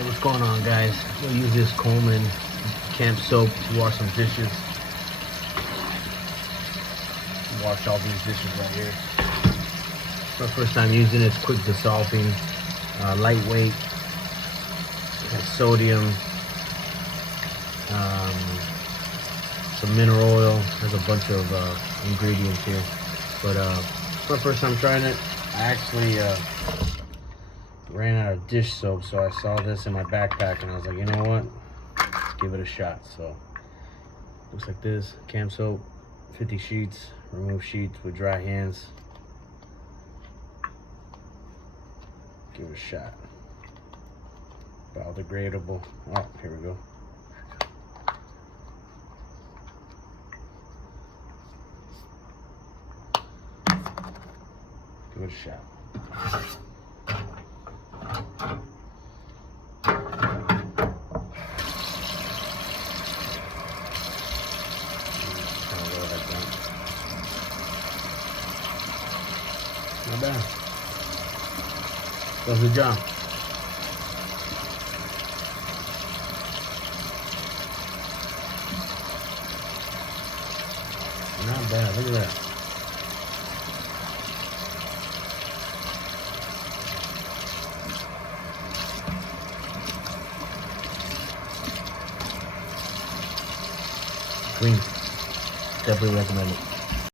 Hey, what's going on, guys? We'll use this Coleman camp soap to wash some dishes. Wash all these dishes right here. It's my first time using it. It's quick dissolving, lightweight. It has sodium, some mineral oil. There's a bunch of ingredients here. But it's my first time trying it. I actually ran out of dish soap, so I saw this in my backpack and I was like, you know what, let's give it a shot. So looks like this. Camp soap, 50 sheets. Remove sheets with dry hands. Give it a shot. Biodegradable. Oh, here we go. Give it a shot. Not bad. Does the job. Not bad. Look at that. Clean. Definitely recommend it.